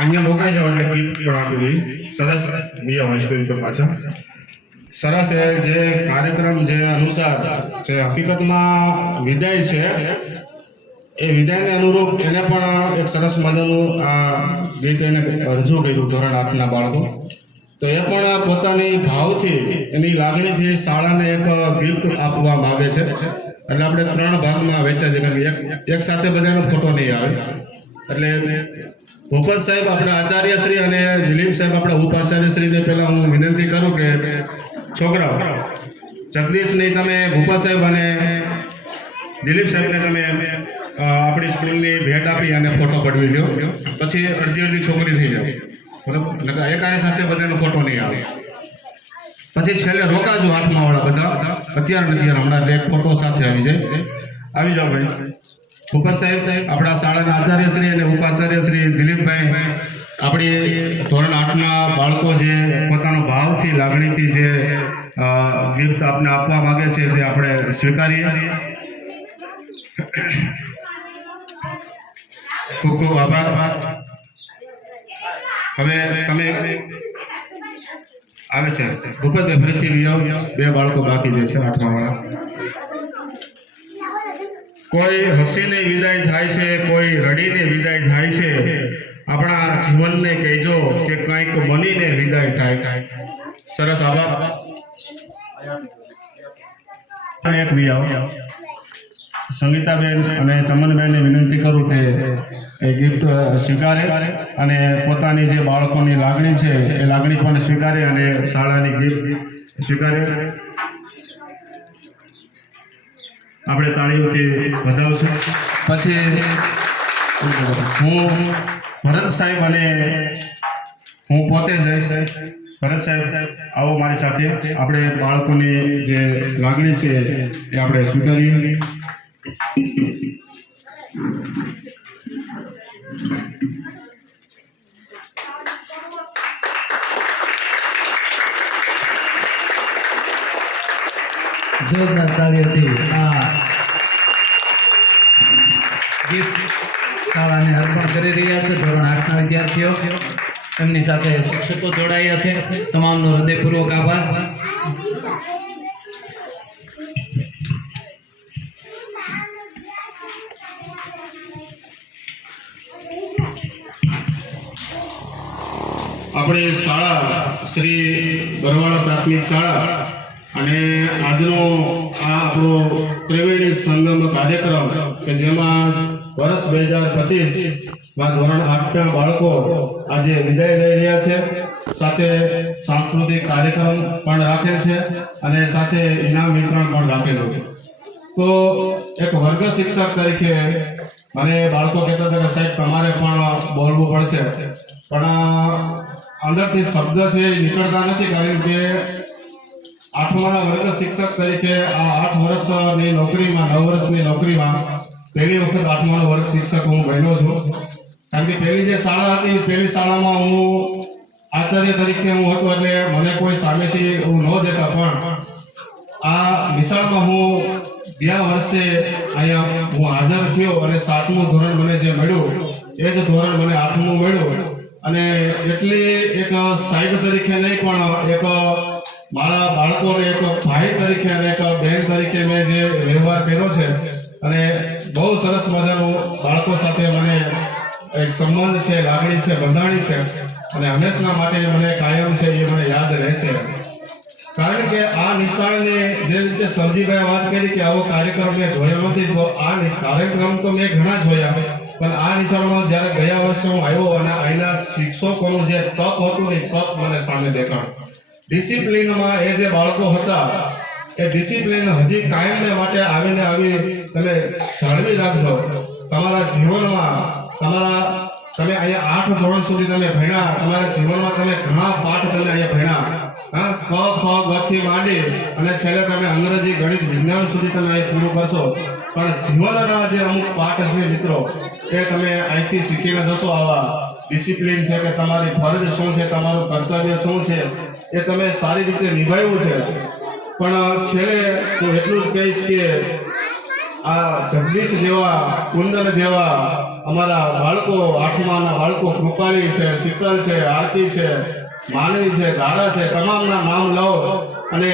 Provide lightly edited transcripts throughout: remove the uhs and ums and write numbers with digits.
अन्य लोग जो गीत गाती सरस भी अवाज तो पाचा सरस है जे कार्यक्रम जे अनुसार जे हकीकत में विदाय है ए विदाय ने अनुरूप एने पण एक सरस मजानु आ गीत एने रजू कर्युं धोरण 8 ना बाळको तो ए पण पोतानी भावथी एनी लागणीथी शाळाने एक गिफ्ट आपवा मागे छे એટલે આપણે ત્રણ ભાગમાં વહેંચ્યા છે કે એક સાથે બધાનો ફોટો નહીં આવે એટલે ભોપત સાહેબ આપણા આચાર્યશ્રી અને દિલીપ સાહેબ આપણા ઉપાચાર્યશ્રીને પહેલાં હું વિનંતી કરું કે છોકરાઓ જગદીશની તમે ભોપત સાહેબ અને દિલીપ સાહેબને તમે આપણી સ્કૂલની ભેટ આપી અને ફોટો પડાવી લો પછી અડધી છોકરી થઈ જાવ બરાબર એટલે એકાની સાથે બધાનો ફોટો નહીં આવે પછી છેલ્લે રોકાજો હાથમાં વાળા બધા અત્યારે નથી હમણાં એક ફોટો સાથે આવી જાઓ ભાઈ ભૂપત સાહેબ આપણા શાળાના આચાર્યશ્રી અને ઉપાચાર્યશ્રી દિલીપભાઈ આપણી ધોરણ 8ના બાળકો જે પોતાનો ભાવથી લાગણીથી જે ગિફ્ટ આપને આપવા માગે છે તે આપણે સ્વીકારીએ ખૂબ ખૂબ આભાર હવે તમે આવે છે ભૂપતભાઈ ફરીથી વિયાવ બે બાળકો બાકી જે છે 8મા વાળા કોઈ હસીને વિદાય થાય છે કોઈ રડીને વિદાય થાય છે આપણા જીવનને કહેજો કે કંઈક બનીને વિદાય થાય સરસ આભાર એક વિયાવ સંગીતાબેન અને ચમનબેનને વિનંતી કરું કે એ ગિફ્ટ સ્વીકારે અને પોતાની જે બાળકોની લાગણી છે એ લાગણી પણ સ્વીકારે અને શાળાની ગિફ્ટ સ્વીકારે આપણે તાળીઓથી વધાવશું પછી હું ભરત સાહેબ અને હું પોતે જઈશ ભરત સાહેબ આવો મારી સાથે, આપણે બાળકોની જે લાગણી છે એ આપણે સ્વીકારીએ. જોરદાર તાળીઓથી આ ગિફ્ટ શાળાને અર્પણ કરી રહ્યા છે. ધોરણ 8ના વિદ્યાર્થીઓ, તેમની સાથે શિક્ષકો જોડાયા છે. તમામનો હૃદયપૂર્વક આભાર. આપણી શાળા શ્રી બરવાળા પ્રાથમિક શાળા અને આજનો આ આપણો ત્રિવેણી સંગમ કાર્યક્રમ કે જેમાં વર્ષ 2025માં ધોરણ 8ના બાળકો આજે વિદાય લઈ રહ્યા છે. સાથે સાંસ્કૃતિક કાર્યક્રમ પણ રાખેલ છે અને સાથે ઇનામ વિતરણ પણ રાખેલું. તો એક વર્ગ શિક્ષક તરીકે મને બાળકો કહેતા હતા કે સાહેબ તમારે પણ બોલવું પડશે, પણ અંદરથી શબ્દ છે એ નીકળતા નથી, કારણ કે 8માના વર્ગ શિક્ષક તરીકે આ 8 વર્ષની નોકરીમાં 9 વર્ષની નોકરીમાં પહેલી વખત 8માનો વર્ગ શિક્ષક હું બન્યો છું. કારણ કે પહેલી જે શાળા હતી, પહેલી શાળામાં હું આચાર્ય તરીકે હું હતો, એટલે મને કોઈ સામેથી એવું ન દેતા, પણ આ નિશાળમાં હું ગયા વર્ષે અહીંયા હું હાજર થયો અને 7મું ધોરણ મને જે મળ્યું એ જ ધોરણ મને 8મું મળ્યું. અને એટલી એક સાહેબ તરીકે નહીં, પણ એક મારા બાળકોને એક ભાઈ તરીકે અને એક બહેન તરીકે મેં જે વ્યવહાર કર્યો છે, અને બહુ સરસ મજાનું બાળકો સાથે મને એક સંબંધ છે, લાગણી છે, બંધાણી છે, અને હંમેશના માટે મને કાયમ છે એ મને યાદ રહેશે. કારણ કે આ નિશાળને જે રીતે સવજીભાઈ વાત કરી કે આવો કાર્યક્રમ મેં જોયો નથી, તો આ કાર્યક્રમ તો મેં ઘણા જોયા, પણ આ નિશાળમાં જ્યારે ગયા વર્ષે હું આવ્યો અને અહીંના શિક્ષકોનું જે તપ હતું એ તપ મને સામે દેખાણ. ડિસિપ્લિનમાં એ જે બાળકો હતા એ ડિસિપ્લિન હજી કાયમને માટે આવીને આવી તમે જાળવી રાખજો. તમારા જીવનમાં તમે અહીંયા 8 ધોરણ સુધી તમે ભણ્યા, તમારા જીવનમાં તમે ઘણા પાઠ તમે અહીંયા ભણ્યા, હા, ક ખ ગ થી માંડી અને છેલ્લે તમે અંગ્રેજી ગણિત વિજ્ઞાન સુધી તમે અહીં પૂરું કરશો. પણ જીવનના જે અમુક પાઠ છે મિત્રો, એ તમે અહીંથી શીખીને જશો. આવા ડિસિપ્લિન છે કે તમારી ફરજ શું છે, તમારું કર્તવ્ય શું છે, એ તમે સારી રીતે નિભાવ્યું છે. પણ છેલ્લે હું એટલું જ કહીશ કે આ જગદીશ જેવા, કુંદન જેવા અમારા બાળકો, 8માના બાળકો કૃપાલી છે, શીતલ છે, આરતી છે, માનવી છે, ધારા છે, તમામના નામ લો અને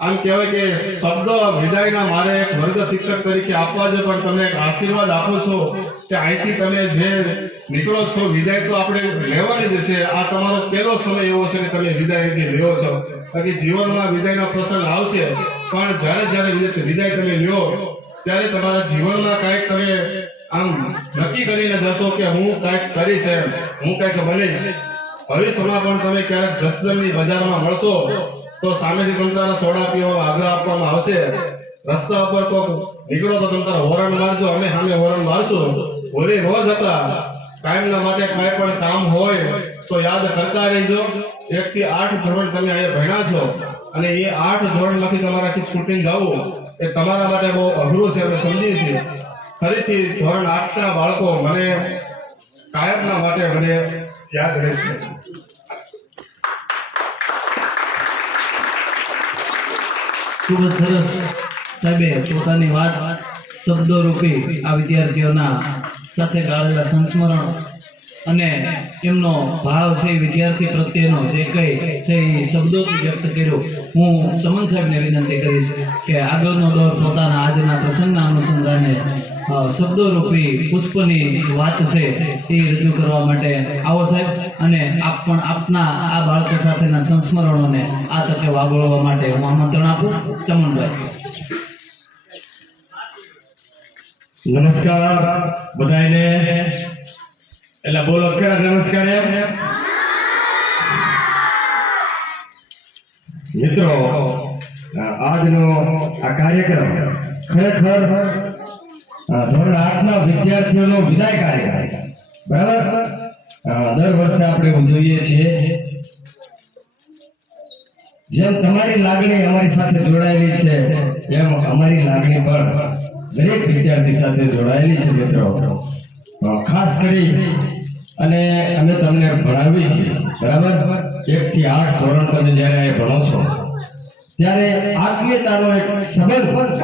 આમ કહેવાય કે શબ્દ વિદાયના મારે એક વર્ગ શિક્ષક તરીકે આપવા છે, પણ તમને એક આશીર્વાદ આપો છો કે અહીંથી તમે જે નીકળો છો, વિદાય તો આપણે લેવાની જ છે. આ તમારો પહેલો સમય એવો છે કે તમે વિદાયથી લ્યો છો. બાકી જીવનમાં વિદાયનો પ્રસંગ આવશે, પણ જ્યારે વિદાય તમે લ્યો ત્યારે તમારા જીવનમાં કાંઈક તમે આમ નક્કી કરીને જશો કે હું કાંઈક કરીશ, હું કાંઈક બનીશ. ભવિષ્યમાં પણ તમે ક્યારેક જસદણની બજારમાં મળશો તો સામેથી તમતારા સોડા પીવાનો આગ્રહ આપવામાં આવશે. રસ્તા ઉપર કોક નીકળો તો તમતારા હોરન મારજો, અમે સામે હોરન મારશું. ભૂલી ન જતા કાયમના માટે કાંઈ પણ કામ હોય તો યાદ કરતા રહેજો. 1 થી 8 ધોરણ તમે અહીંયા ભણ્યા છો, અને એ 8 ધોરણમાંથી તમારાથી છૂટીને જવું એ તમારા માટે બહુ અઘરું છે, અમે સમજીએ છીએ. ફરીથી ધોરણ 8ના બાળકો મને કાયમના માટે મને યાદ રહેશે. ખૂબ જ સરસ સાહેબે પોતાની વાત શબ્દોરૂપી આ વિદ્યાર્થીઓના સાથે ગાળેલા સંસ્મરણ અને એમનો ભાવ છે વિદ્યાર્થી પ્રત્યેનો જે કંઈ છે એ શબ્દોથી વ્યક્ત કર્યો. હું ચમન સાહેબને વિનંતી કરીશ કે આગળનો દોર પોતાના આજના પ્રસંગના અનુસંધાને શબ્દોરૂપી પુષ્પની વાત છે એ રજૂ કરવા માટે આવો સાહેબ, અને આપ પણ આપના આ બાળકો સાથેના સંસ્મરણોને આ તકે વાગોળવા માટે હું આમંત્રણ આપું. ચમનભાઈ. નમસ્કાર બધાને. એટલે બોલો કેવા નમસ્કાર મિત્રો. આજનો આ કાર્યક્રમ ખરેખર ધોરણ 8ના વિદ્યાર્થીઓનો વિદાય કાર્યક્રમ, બરાબર. દર વર્ષે આપણે ઉજવીએ છીએ જેમ તમારી લાગણી અમારી સાથે જોડાયેલી છે એમ અમારી લાગણી પણ દરેક વિદ્યાર્થી સાથે જોડાયેલી છે મિત્રો. ખાસ કરી અને અમે તમને ભણાવીએ છીએ બરાબર. 1 થી 8 ધોરણ તમે જ્યારે ભણો છો ત્યારે આત્મીયતાનો એક સંબંધ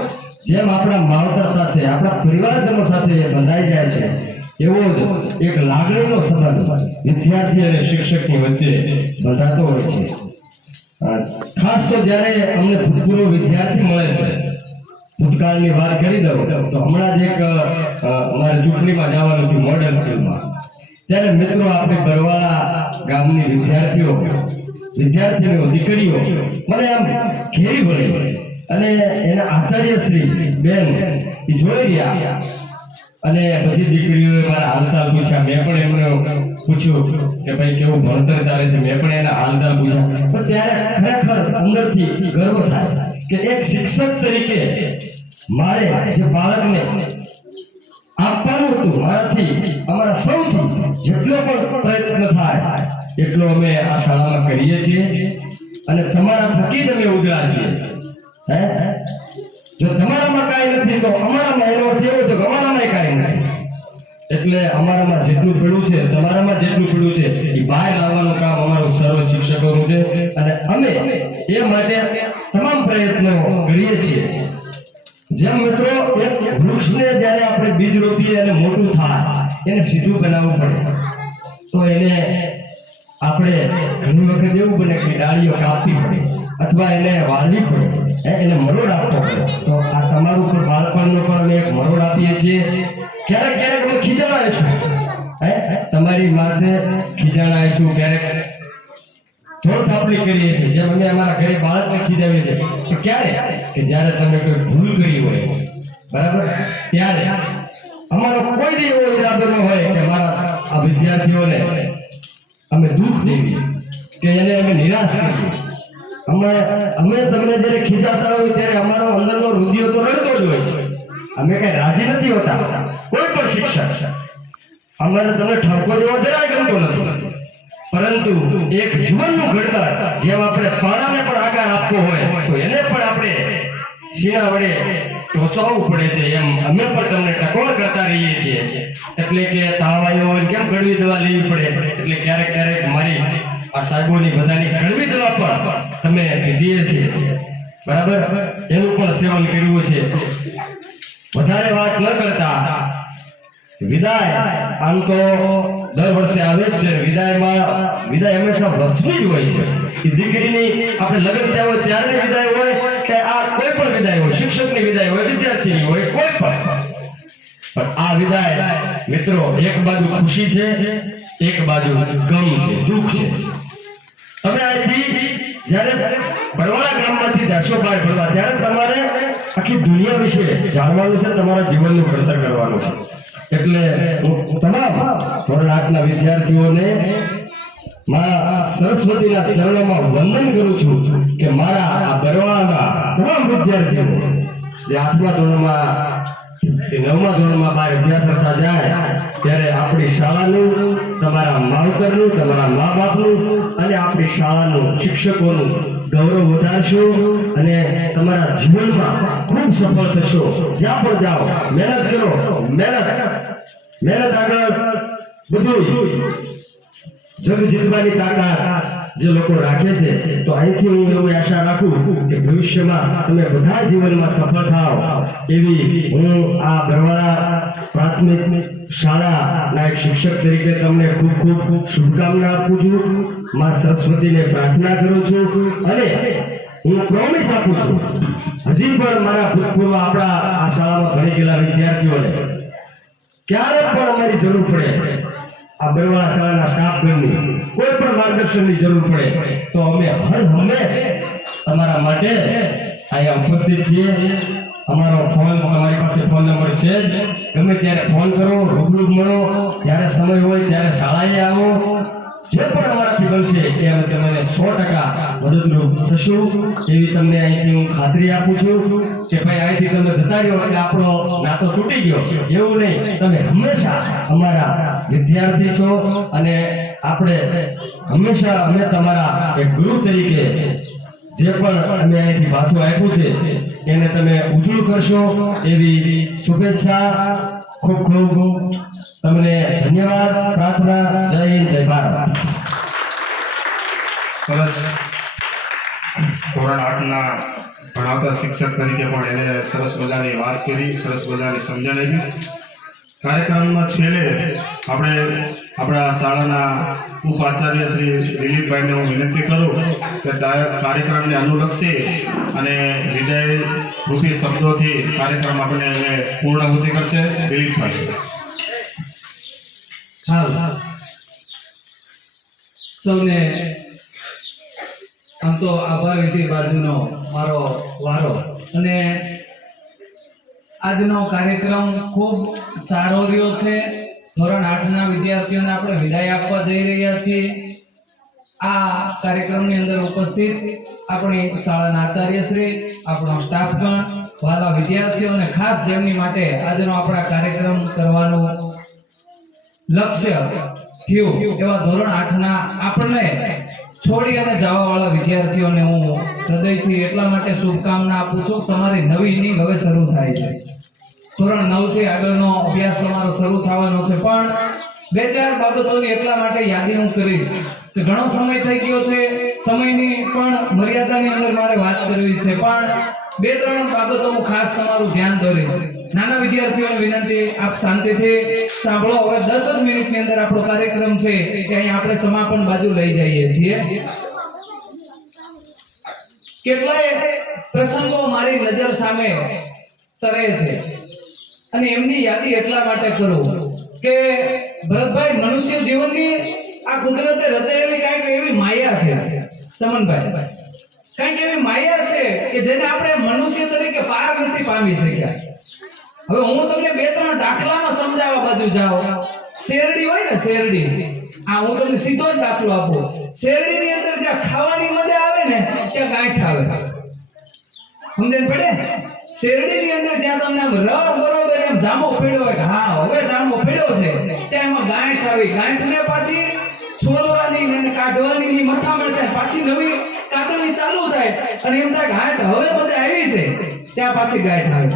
જેમ આપણા માવતર સાથે આપણા પરિવારજનો સાથે બંધાઈ જાય છે એવો જ એક લાગણીનો સંબંધ વિદ્યાર્થી અને શિક્ષકની વચ્ચે બંધાતો હોય છે. ખાસ તો જ્યારે અમને ભૂતપૂર્વ વિદ્યાર્થી મળે છે, ભૂતકાળની વાત કરી દઉં તો હમણાં જ એક અમારે ચૂંટણીમાં જવાનું હતું મોડેલ સ્કૂલમાં, ત્યારે મિત્રો આપણી બરવાળા ગામની વિદ્યાર્થીઓ દીકરીઓ મને આમ ઘેરી વળી અને એના આચાર્ય શ્રી બેન એ જોઈ રહ્યા અને બધી દીકરીઓએ મારા હાલચાલ પૂછ્યા. મેં પણ એમને પૂછ્યું કે ભાઈ કેવું ભણતર ચાલે છે, મેં પણ એના હાલચાલ પૂછ્યા. તો ત્યારે ખરેખર અંદરથી ગર્વ થાય કે એક શિક્ષક તરીકે મારે જે બાળકને આપવાનું હતું મારાથી અમારા સૌથી જેટલો પણ પ્રયત્ન થાય એટલો અમે આ શાળામાં કરીએ છીએ અને તમારા થકી જ અમે ઉજળા છીએ. જો તમારામાં કાંઈ નથી તો અમારામાં એનો અર્થ એવો છે કે અમારામાં કાંઈ નથી. એટલે અમારામાં જેટલું પડ્યું છે તમારામાં જેટલું પડ્યું છે એ બહાર લાવવાનું કામ અમારું સર્વ શિક્ષકોનું છે અને અમે એ માટે તમામ પ્રયત્નો કરીએ છીએ. જેમ મિત્રો એક વૃક્ષને જ્યારે આપણે બીજ રોપીએ અને મોટું થાય એને સીધું બનાવવું પડે તો એને આપણે ઘણી વખત એવું બને કે ડાળીઓ કાપવી પડે અથવા એને વાળવી પડે, એને મરોડ આપવો પડે. તો આ તમારું પણ બાળપણનો પણ અમે એક મરોડ આપીએ છીએ. ક્યારેક ક્યારેક અમે ખીજાણા આવીશું, તમારી માથે ખીજાણા આવીશું, ક્યારેક થોડ થાપલી કરીએ છીએ જેમ અમે અમારા ઘરે બાળકને ખીજાવીએ છીએ. તો ક્યારે કે જ્યારે તમે કોઈ ભૂલ કરી હોય બરાબર, ત્યારે અમારો કોઈ દી એવો ઈરાદો ન હોય કે મારા આ વિદ્યાર્થીઓને અમે દુઃખ દેવી કે એને અમે નિરાશ કરીએ. અમે તમને જ્યારે ખીજાતા હોય ત્યારે અમારો અંદરનો રુધિર તો રડતો જ હોય છે. અમે કઈ રાજી નથી હોતા. કોઈ પણ શિક્ષક અમારે તમને ઠપકો દેવો જરાય ગમતો નથી, પરંતુ એક જીવનનું ઘડતર જેમ આપણે પાણાને પણ આકાર આપવો હોય તો એને પણ આપણે શીણા વડે ટોચાવવું પડે છે, એમ અમે પણ તમને ટકોર કરતા રહીએ છીએ. એટલે કે તાવ આવ્યો હોય કેમ કડવી દવા લેવી પડે, એટલે ક્યારેક ક્યારેક મારી આ સાહેબોની બધાની કડવી દવા પણ તમે લીધીએ છીએ બરાબર, એનું પણ સેવન કર્યું છે. વધારે વાત ન કરતા વિદાય આમ તો દર વર્ષે આવે જ છે. વિદાય હંમેશા વર્ષની જ હોય છે. એ દીકરીની આપણે લગ્ન થયા હોય ત્યારે વિદાય હોય કે આ કોઈ પણ વિદાય હોય, શિક્ષકની વિદાય હોય, વિદ્યાર્થીની હોય, કોઈ પણ આ વિદાય મિત્રો એક બાજુ ખુશી છે, એક બાજુ ગમ છે, દુઃખ છે. તમે અહીંથી જ્યારે બરવાળા ગામમાંથી જશો બહાર ભણવા ત્યારે તમારે આખી દુનિયા વિશે જાણવાનું છે, તમારા જીવનનું ઘડતર કરવાનું છે. એટલે હું તમામ ધોરણ 8ના વિદ્યાર્થીઓને માં સરસ્વતીના ચરણોમાં વંદન કરું છું કે મારા આ બરવાળાના તમામ વિદ્યાર્થીઓ જે 8મા ધોરણમાં કે 9મા ધોરણમાં બહાર અભ્યાસ કરતા જાય ત્યારે આપણી શાળાનું, તમારા માવતરનું, તમારા મા બાપનું અને આપણી શાળાનું, શિક્ષકોનું ગૌરવ વધારશો અને તમારા જીવનમાં ખૂબ સફળ થશો. જ્યાં પણ જાઓ મહેનત કરો, મહેનત આગળ બધું જગ જીતવાની તાકાત જે લોકો રાખે છે. તો અહીંથી હું એવી આશા રાખું કે ભવિષ્યમાં તમે બધા જીવનમાં સફળ થાઓ એવી હું આ બરવાળા પ્રાથમિક શાળાના એક શિક્ષક તરીકે તમને ખૂબ ખૂબ શુભકામના આપું છું. માં સરસ્વતીને પ્રાર્થના કરું છું અને હું પ્રોમિસ આપું છું હજી પણ મારા ભૂતપૂર્વ આપણા આ શાળામાં ભણી ગયેલા વિદ્યાર્થીઓને ક્યારે પણ અમારી જરૂર પડે, આ બરવાળા શાળાના સ્ટાફગણની કોઈ પણ માર્ગદર્શનની જરૂર પડે તો અમે હર હંમેશ તમારા માટે અહીંયા ઉપસ્થિત છીએ. અમારો ફોન, તમારી પાસે ફોન નંબર છે જ, ગમે ત્યારે ફોન કરો, રૂબરૂ મળો, જ્યારે સમય હોય ત્યારે શાળાએ આવો. જે પણ અમારાથી બનશે એ અમે તમને 100% મદદરૂપ થશું એવી તમને અહીંથી હું ખાતરી આપું છું કે ભાઈ અહીંથી તમે જતા રહ્યો એટલે આપણો નાતો તૂટી ગયો એવું નહીં. તમે હંમેશા અમારા વિદ્યાર્થી છો અને આપણે હંમેશા અમે તમારા એક ગુરુ તરીકે જે પણ અમે અહીંથી ભાથું આપ્યું છે એને તમે ઉજળું કરશો એવી શુભેચ્છા. ખૂબ ખૂબ તમને ધન્યવાદ. પ્રાર્થના. જય હિન્દ, જય ભારત. સરસ. ધોરણ 8 ના ભણાવતા શિક્ષક તરીકે પણ એને સરસ મજાની વાત કરી, સરસ મજાની સમજણ આપી. કાર્યક્રમમાં છેલ્લે આપણે આપણા શાળાના ઉપાચાર્ય શ્રી દિલીપભાઈને હું વિનંતી કરું કે કાર્યક્રમને અનુલક્ષી અને વિજય રૂપી શબ્દોથી કાર્યક્રમ આપણે એને પૂર્ણાહુતિ કરશે. દિલીપભાઈ. હાલ સૌને આમ તો આભાર વિધિ બાજુનો મારો વારો, અને આજનો કાર્યક્રમ ખૂબ સારો રહ્યો છે. ધોરણ 8 ના વિદ્યાર્થીઓને આપણે વિદાય આપવા જઈ રહ્યા છીએ. આ કાર્યક્રમની અંદર ઉપસ્થિત આપણી શાળાના આચાર્યશ્રી, આપણો સ્ટાફગણ, વાલા વિદ્યાર્થીઓ અને ખાસ જેમની માટે આજનો આપણા કાર્યક્રમ કરવાનું લક્ષ્ય થયું એવા ધોરણ 8 ના આપણને છોડી અને જવા વાળા વિદ્યાર્થીઓને હું હૃદયથી એટલા માટે શુભકામના આપું છું. તમારી નવી ઇનિંગ હવે શરૂ થાય છે. ધોરણ 9 થી આગળનો અભ્યાસ તમારો શરૂ થવાનો છે, પણ બે ચાર બાબતોની એટલા માટે યાદી હું કરીશ કે ઘણો સમય થઈ ગયો છે. સમયની પણ મર્યાદાની અંદર મારે વાત કરવી છે, પણ બે ત્રણ બાબતો હું ખાસ તમારું ધ્યાન દોરીશ. નાના વિદ્યાર્થીઓને વિનંતી, આપ શાંતિથી સાંભળો. હવે 10 જ મિનિટની અંદર આપણો કાર્યક્રમ છે કે અહીં આપણે સમાપન બાજુ લઈ જઈએ છીએ. કેટલાય પ્રસંગો મારી નજર સામે તરે છે અને એમની યાદી એટલા માટે કરું કે ભરતભાઈ, મનુષ્ય જીવનની આ કુદરતે રચાયેલી કાંઈક એવી માયા છે ચમનભાઈ, કાંઈક એવી માયા છે કે જેને આપણે મનુષ્ય તરીકે પાર નથી પામી શક્યા. હવે હું તમને બે ત્રણ દાખલામાં સમજાવવા બાજુ જાઉં. શેરડી હોય ને, શેરડી, આ હું તમને સીધો જ દાખલો આપું. શેરડીની અંદર જ્યાં ખાવાની મજા આવે ને ત્યાં ગાંઠ આવે. સમજણ પડે? શેરડીની અંદર જ્યાં તમને આમ રવ બરોબર એમ જામો પડ્યો હોય, હા હવે જામો પડ્યો છે, ત્યાં એમાં ગાંઠ આવી. ગાંઠને પાછી છોલવાની ને કાઢવાની ની મથામણ થાય, પાછી નવી કાતરણી ચાલુ થાય અને એમ થાય ગાંઠ હવે મજા આવી છે, ત્યાં પાછી ગાંઠ આવે.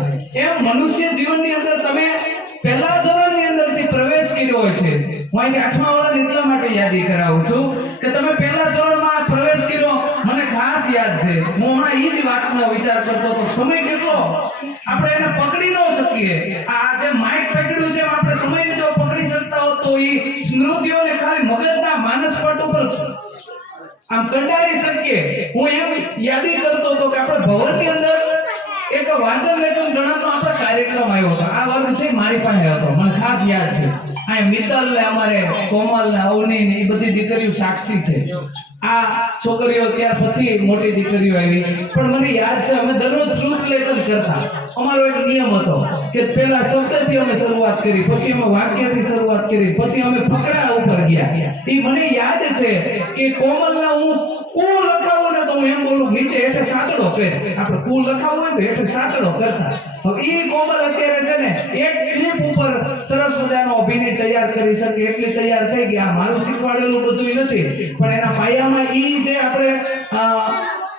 એમ મનુષ્ય જીવનની અંદર તમે પહેલા ધોરણની અંદરથી પ્રવેશ કર્યો હોય છે. હું અહીં 8મા વાળાને એટલા માટે યાદી કરાવું છું કે તમે પહેલા ધોરણમાં પ્રવેશ કર્યો. મને ખાસ યાદ છે, હું હમણાં એ જ વાતનો વિચાર કરતો હતો. સમય કેટલો આપણે એને પકડી ન શકીએ. આ જે માઇક પકડ્યું છે આપણે સમયને જો પકડી શકતા હોત તો એ સ્મૃતિઓને ખાલી મગજના માનસપટ ઉપર આમ કંડારી શકીએ. હું એમ યાદી કરતો હતો કે આપણે ભવનની અંદર એક વાંચન લેખન ગણાતો આપણો કાર્યક્રમ આવ્યો હતો. આ વર્ગ છે મારી પાસે હતો, મને ખાસ યાદ છે. આ મિત્તલ ને અમારે કોમલ ને અવની ને એ બધી દીકરીઓ સાક્ષી છે. આ છોકરીઓ ત્યાર પછી મોટી દીકરીઓ આવી, પણ મને યાદ છે અમે દરરોજ શ્રુત લેખન કરતા. અમારો એક નિયમ હતો કે પહેલા શબ્દથી અમે શરૂઆત કરી, પછી અમે વાક્યથી શરૂઆત કરી, પછી અમે ફકરા ઉપર ગયા. એ મને યાદ છે કે કોમલના હું કુ લખાવું ને તો હું એમ બોલું નીચે હેઠે સાતડો કર. આપણે કુ લખાવું હોય તો હેઠે સાતડો કરતા. હવે એ કોમલ અત્યારે છે ને એક ક્લિપ ઉપર સરસ મજાનો અભિનય તૈયાર કરી શકે એટલી તૈયાર થઈ ગઈ. આ મારું શીખવાડેલું બધું નથી, પણ એના પાયામાં ઈ જે આપણે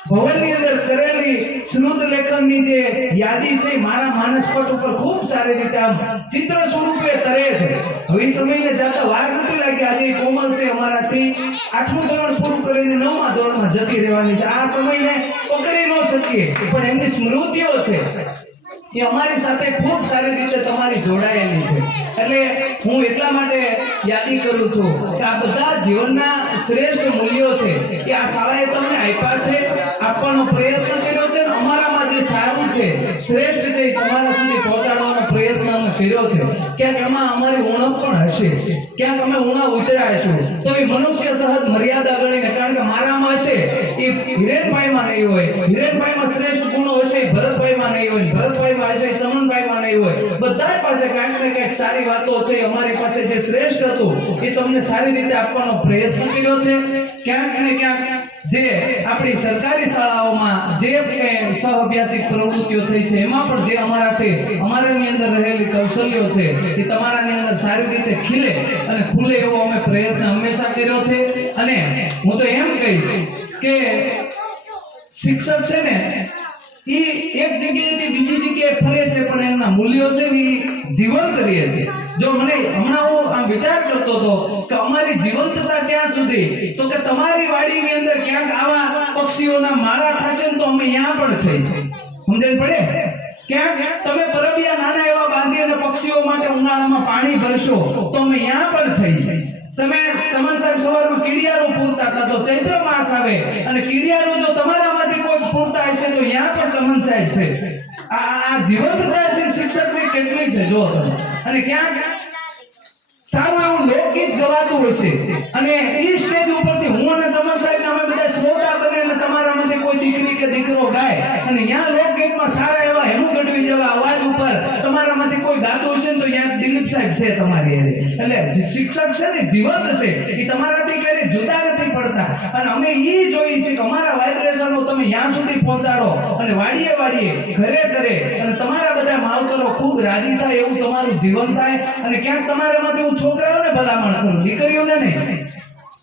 ભવનની અંદર કરેલી શ્રુત લેખનની જે યાદી છે મારા માનસપટ ઉપર ખૂબ સારી રીતે આમ ચિત્ર સ્વરૂપે તરે છે. હવે એ સમયને જતા વાર નથી લાગી. આજે કોમલ છે અમારાથી 8મું ધોરણ પૂરું કરીને 9મા ધોરણમાં જતી રહેવાની છે. આ સમયને પકડી ન શકીએ, પણ એમની સ્મૃતિઓ છે જે અમારી સાથે ખૂબ સારી રીતે તમારી જોડાયેલી છે. એટલે હું એટલા માટે યાદી કરું છું કે આ બધા જીવનના શ્રેષ્ઠ મૂલ્યો છે કે આ શાળાએ તમને આપ્યા છે, આપવાનો પ્રયત્ન કર્યો છે. અમારામાં જે સારું છે, શ્રેષ્ઠ છે, એ તમારા સુધી પહોંચાડવાનો પ્રયત્ન અમે કર્યો છે. ક્યાંક એમાં અમારી ઉણપ પણ હશે, ક્યાંક અમે ઉણા ઉતરાઈશું, તો એ મનુષ્ય સહજ મર્યાદા ગણીને, કારણ કે મારામાં હશે એ હિરેનભાઈમાં નહીં હોય, હિરેનભાઈમાં શ્રેષ્ઠ ગુણો હશે ભરતભાઈમાં નહીં હોય, ભરતભાઈમાં હશે ચમનભાઈમાં નહીં હોય. બધા પાસે કાંઈક ને કાંઈક સારી વાતો છે. અમારી પાસે જે શ્રેષ્ઠ હતું એ તમને સારી રીતે આપવાનો પ્રયત્ન કર્યો છે. ક્યાંક ને ક્યાંક જે આપણી સરકારી શાળાઓમાં જે સહઅભ્યાસિક પ્રવૃત્તિઓ થઈ છે એમાં પણ જે અમારાની અંદર રહેલી કૌશલ્યો છે એ તમારાની અંદર સારી રીતે ખીલે અને ખુલે એવો અમે પ્રયત્ન હંમેશા કર્યો છે. અને હું તો એમ કહીશ કે શિક્ષક છે ને એ એક જગ્યાએથી બીજી જગ્યાએ ફરે છે પણ એમના મૂલ્યો છે ને એ જીવંત રહે છે. જો મને હમણાં હું આમ વિચાર કરતો હતો કે અમારી જીવંતતા ક્યાં સુધી, તો કે તમારી વાડીની અંદર ક્યાંક આવા પક્ષીઓના માળા થશે ને તો અમે અહીંયા પણ છે. સમજણ પડે? ક્યાંક તમે પરબિયા નાના એવા બાંધી અને પક્ષીઓ માટે ઉનાળામાં પાણી ભરશો તો અમે અહીંયા પણ છે. તમે ચમન સાહેબ સવારમાં કીડિયારો પૂરતા હતા તો ચૈત્ર માસ આવે અને કીડિયારો જો તમારામાંથી કોઈ પૂરતા હશે તો અહીંયા પણ ચમન સાહેબ છે. આ જીવંતતા છે શિક્ષકની કેટલી છે જો તમે. અને ક્યાંક સારું એવું લોકગીત ગવાતું હશે અને એ સ્ટેજ ઉપરથી હું અને ચમન સાહેબ અમે બધા શ્રોતા બને અને તમારામાંથી કોઈ દીકરી કે દીકરો ગાય અને ત્યાં લોકગીતમાં સારા એવા હેમુ ગઢવી જેવા અવાજ ઉપર તમારામાંથી કોઈ ગાતું હશે ને તો ત્યાં દિલીપ સાહેબ છે તમારી હારે. એટલે જે શિક્ષક છે ને જીવંત છે, એ તમારાથી ક્યારેય જુદા નથી પડતા. અને અમે એ જોઈએ છે કે અમારા વાઇબ્રેશનો તમે ત્યાં સુધી પહોંચાડો અને વાડીએ વાડીએ ઘરે ઘરે અને તમારા બધા માવતરો ખૂબ રાજી થાય એવું તમારું જીવન થાય. અને ક્યાંક તમારામાંથી હું છોકરાઓને ભલામણ કરું, દીકરીઓને નહીં,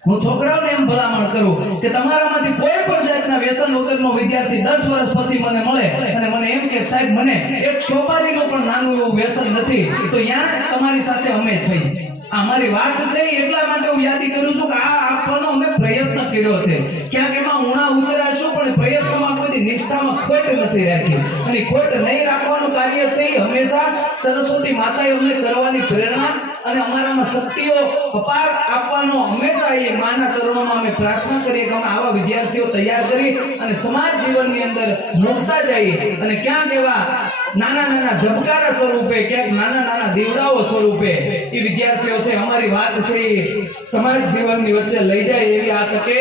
હું છોકરાઓને એમ ભલામણ કરું કે તમારામાંથી કોઈ પણ જાતના વ્યસન વગરનો વિદ્યાર્થી 10 વર્ષ પછી મને મળે અને મને એમ કે સાહેબ મને એક સોપારીનું પણ નાનું એવું વ્યસન નથી, તો ત્યાં તમારી સાથે અમે છીએ. આ મારી વાત છે એટલા માટે હું યાદી કરું છું કે આ આપવાનો અમે પ્રયત્ન કર્યો છે. ક્યાંક એમાં ઉણા ઉતરાશું પણ પ્રયત્નમાં કોઈ નિષ્ઠામાં ખોટ નથી રાખી અને ખોટ નહીં રાખવાનું કાર્ય છે એ હંમેશા સરસ્વતી માતાએ અમને કરવાની પ્રેરણા અને અમારામાં શક્તિઓ અપાર આપવાનો હંમેશા એ માના ચરણોમાં અમે પ્રાર્થના કરીએ કે અમે આવા વિદ્યાર્થીઓ તૈયાર કરી અને સમાજ જીવનની અંદર મૂકતા જઈએ અને ક્યાંક એવા નાના નાના ઝબકારા સ્વરૂપે, ક્યાંક નાના નાના દીવડાઓ સ્વરૂપે એ વિદ્યાર્થીઓ છે અમારી વાત છે એ સમાજ જીવનની વચ્ચે લઈ જાય એવી આ તકે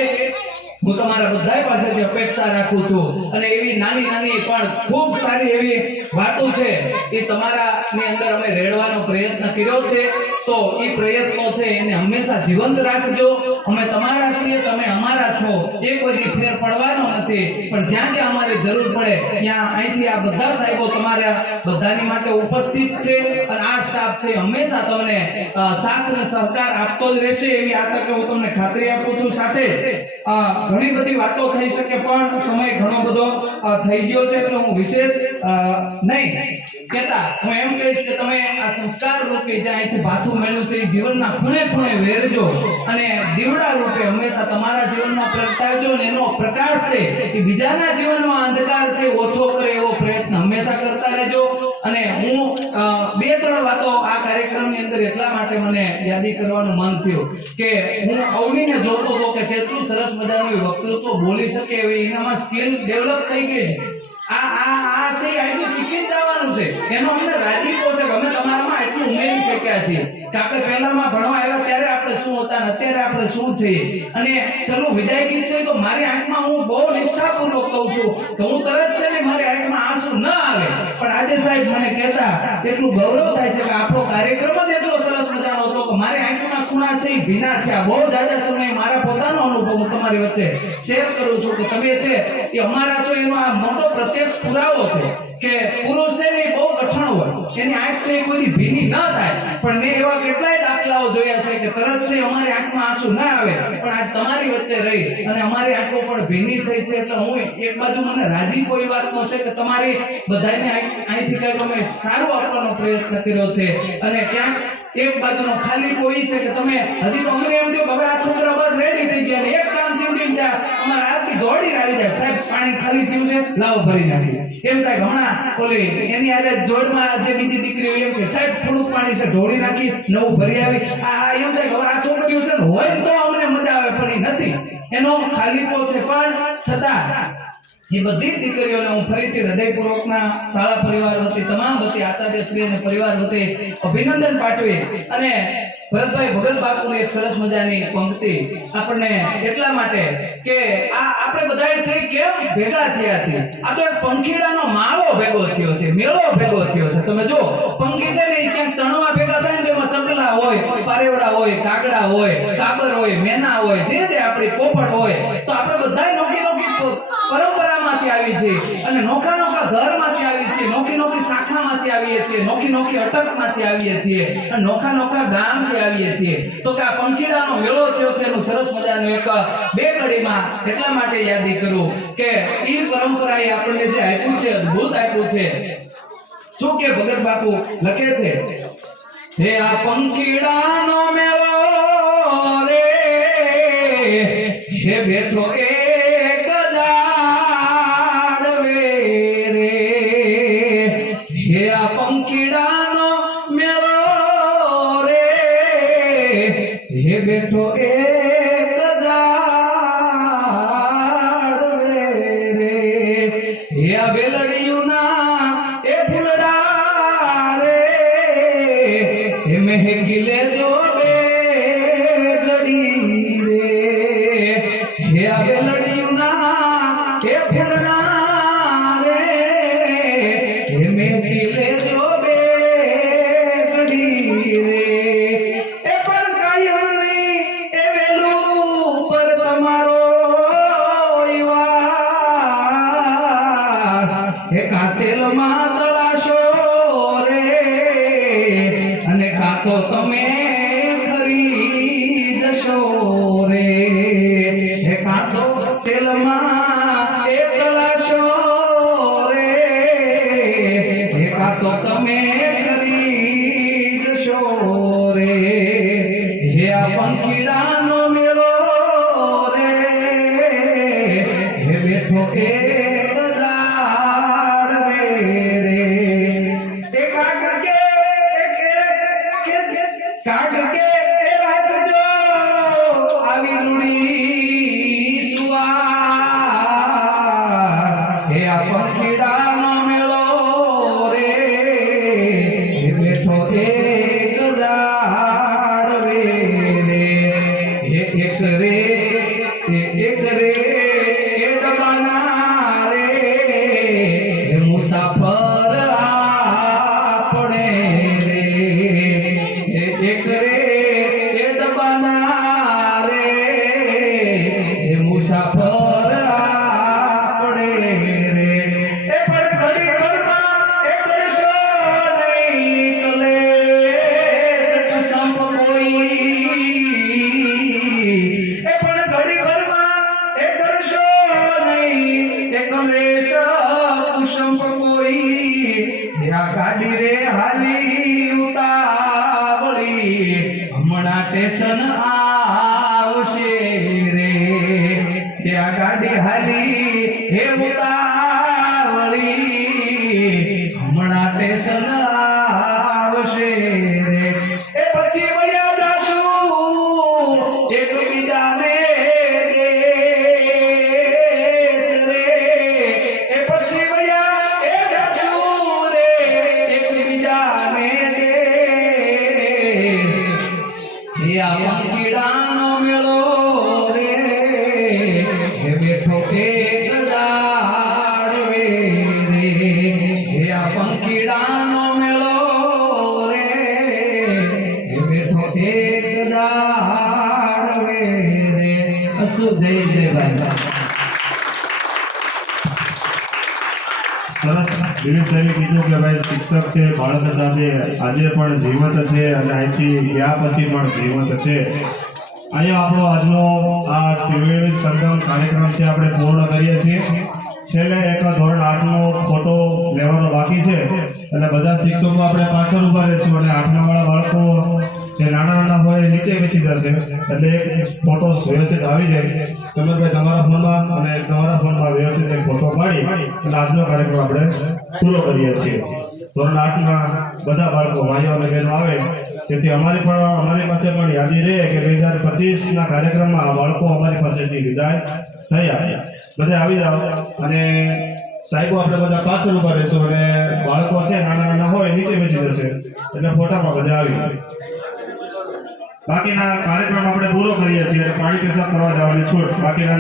હું તમારા બધા પાસેથી અપેક્ષા રાખું છું. અને એવી નાની નાની પણ ખૂબ સારી એવી વાતો છે એ તમારાની અંદર અમે રેડવાનો પ્રયત્ન કર્યો છે. તો એ પ્રયત્નો છે એને હંમેશા જીવંત રાખજો. અમે તમારા છીએ, તમે અમારા છો, એ કોઈ દી ફેર પડવાનો નથી. પણ જ્યાં જ્યાં અમારે જરૂર પડે ત્યાં અહીંથી આ બધા સાહેબો તમારા બધાની માટે ઉપસ્થિત છે અને આ સ્ટાફ છે હંમેશા તમને સાથ અને સહકાર આપતો જ રહેશે એવી આ તકે હું તમને ખાતરી આપું છું. સાથે ઘણી બધી વાતો થઈ શકે પણ સમય ઘણો બધો થઈ ગયો છે એટલે હું વિશેષ નહીં કહેતા હું એમ કહીશ કે તમે આ સંસ્કાર રૂપે જે અહીંથી ભાથું મળ્યું છે એ જીવનના ખૂણે ખૂણે વેરજો અને દીવડા રૂપે હંમેશા તમારા જીવનમાં પ્રગટાવજો અને એનો પ્રકાશ છે કે બીજાના જીવનમાં અંધકાર છે ઓછો કરે એવો પ્રયત્ન હંમેશા કરતા રહેજો. અને હું 2-3 વાતો આ કાર્યક્રમની અંદર એટલા માટે મને યાદી કરવાનું મન થયું કે હું અવનીને જોતો હતો કે કેટલું સરસ મજાનું વક્તૃત્વ બોલી શકે એવી એનામાં સ્કિલ ડેવલપ થઈ ગઈ છે. આ છે અહીંથી શીખી જવાનું છે એનો અમને રાજીપો છે કે અમે તમારામાં એટલું ઉમેરી શક્યા છીએ કે આપણે પહેલામાં ભણવા આવ્યા ત્યારે આપણે શું હતા ને અત્યારે આપણે શું છીએ. અને ચલો વિદાય ગીત છે તો મારી આંખમાં હું બહુ નિષ્ઠાપૂર્વક કહું છું કે હું તરત છે ને મારી આંખમાં આંસુ ન આવે પણ આજે સાહેબ મને કહેતા એટલું ગૌરવ થાય છે કે આપણો કાર્યક્રમ જ એટલો સરસ મજાનો હતો કે મારી આંખના ખૂણા છે એ ભીના થયા. બહુ જાજા સમય મારા પોતાનો અનુભવ હું તમારી વચ્ચે શેર કરું છું કે તમે છે એ અમારા છો એનો આ મોટો પ્રત્યક્ષ પુરાવો છે કે પુરુષ છે ને બહુ કઠણ હોય, એની આંખ છે કોઈ ભીની ન થાય. પણ મેં એવા કેટલાય દાખલાઓ જોયા છે કે તરત છે અમારી આંખમાં આંસુ ના આવે પણ આજ તમારી વચ્ચે રહી અને અમારી આંખો પણ ભીની થઈ છે. એટલે હું એક બાજુ મને રાજી કોઈ વાતનો છે કે તમારી બધાને અહીંથી કંઈક અમે સારું આપવાનો પ્રયત્ન કર્યો છે અને ક્યાંક એક બાજુનો ખાલી કોઈ છે કે તમે હજી તો અમને એમ થયું કે હવે આ છોકરા બસ રેડી થઈ ગયા ને એક કામ ચીંધી જાય અમારા હાથથી દોડીને આવી જાય સાહેબ પાણી ખાલી થયું છે લાવો ભરી નાખી. એમ થાય હમણાં ઓલી એની આરે જોડમાં જે બીજી દીકરીઓ એમ કે સાહેબ થોડુંક પાણી છે ઢોળી નાખી નવું ભરી આવી. આ એમ થાય કે હવે આ છોકરીઓ છે ને હોય તો અમને મજા આવે પણ નથી. એનો ખાલીપો છે પણ છતાં એ બધી દીકરીઓને હું ફરીથી હૃદયપૂર્વકના શાળા પરિવાર વતી તમામ વતી આચાર્યશ્રી અને પરિવાર વતી અભિનંદન પાઠવી અને ભરતભાઈ ભગત બાપુની એક સરસ મજાની પંક્તિ આપણને એટલા માટે કે આ આપણે બધાએ છે કેમ ભેગા થયા છે. આ તો એક પંખીડાનો માળો ભેગો થયો છે, મેળો ભેગો થયો છે. તમે જો પંખી છે ને એ ક્યાંક ચણવા ભેગા થાય ને એમાં ચકલા હોય, પારેવડા હોય, કાગડા હોય, કાબર હોય, મેના હોય, જે આપણી પોપટ હોય. તો આપણે બધા નોકી નોકી પરંપરામાંથી આવી છે અને નોખા નોખા ઘરમાંથી આવી છે, નોખી નોખી શાખામાંથી આવીએ છીએ, નોખી નોખી અટકમાંથી આવીએ છીએ અને નોખા નોખા ગામથી આવીએ છીએ. તો કે આ પંખીડાનો મેળો થયો છે એનું સરસ મજાનું એક 2 ઘડીમાં એટલા માટે યાદી કરું કે ઈ પરંપરાએ આપણને જે આપ્યું છે અદ્ભુત આપ્યું છે. શું કે ભગત બાપુ લખે છે, હે આ પંખીડાનો મેળો રે, હે બેઠો એક ઝાડવે રે, હે આ પંખીડાનો મેળો રે, હે બેઠો એક ઝાડવે રે, હે આ બેલડિયુંના એ ફૂલડા રે, હે મહેકી લેજો બે ઘડી રે, હે આ બેલડિયુંના એ ફૂલડા રે, હે મહેકી લેજો બે ઘડી રે, એ પણ કાયમની એ વેલું પર તમારો હે કાતેલમાં તળાશો રે, અને કાતો તમે ખરી જશો રે, હે કાતો તેલમાં એ તળાશો રે, હે કાતો તમે ખરી જશો રે, હે આ પંખીડાનો મેળો રે, હે બેઠો એક પંખીડાનો મેળો રે, બેઠો એક ઝાડવે રે, એક રે એ ડબાના રે, મુસાફર આપણે રે, એક રે એ ડબાના રે, મુસાફર આપણે રે, એ પણ ઘડી ભરમાં એ કરશો નહીં કલેશ કુસંપ કોઈ, એ પણ ઘડી ભરમાં એ કરશો નહીં એ કલેશ કુસંપ કોઈ, આ ગાડી રે હાલી ઉતાવળી હમણાં સ્ટેશન આવશે રે, ત્યાં ગાડી હાલી હે ઉતાવળી હમણાં સ્ટેશન આવશે રે, એ પછી વયા જાશું એકબીજાને દેશ રે, એ પછી વયા એ જાશું રે એકબીજાને દેશ, હે આ પંખીડાનો મેળો રે, હે બેઠો એક ઝાડવે રે, હે આ પંખીડાનો મેળો રે, હે બેઠો એક ઝાડવે રે. અસ્તુ જય જય ભાઈ. સરસ વિવેક સાહેબે કીધું કે ભાઈ શિક્ષક છે બાળક સાથે આજે પણ જીવંત છે અને અહીંથી ગયા પછી પણ જીવંત છે. અહીંયા આપણો આજનો આ ત્રિવેણી સંગમ કાર્યક્રમ છે આપણે પૂર્ણ કરીએ છીએ. છેલ્લે એક ધોરણ 8નો ફોટો લેવાનો બાકી છે એટલે બધા શિક્ષકો આપણે પાછળ ઊભા રહીશું અને 8મા વાળા બાળકો જે નાના હોય એ નીચે બેસી જશે એટલે એક ફોટો વ્યવસ્થિત આવી જાય. સમરભાઈ તમારા ફોનમાં અને તમારા ફોનમાં વ્યવસ્થિત એક ફોટો પાડી અને આજનો કાર્યક્રમ આપણે પૂરો કરીએ છીએ. ધોરણ 8ના બધા બાળકો ભાઈઓ અને બહેનો આવે જેથી અમારી પાસે પણ યાદી રહે કે 2025ના કાર્યક્રમમાં બાળકો અમારી પાસેથી વિદાય થયા. બધા આવી જાઓ અને સાહેબો આપણે બધા પાછળ ઊભા રહીશું અને બાળકો છે નાના હોય નીચે બેસી જશે એટલે ફોટામાં બધા આવી. બાકીના કાર્યક્રમ આપણે પૂરો કરીએ છીએ. પાણી પેશાબ કરવા જવાની છૂટ. બાકીના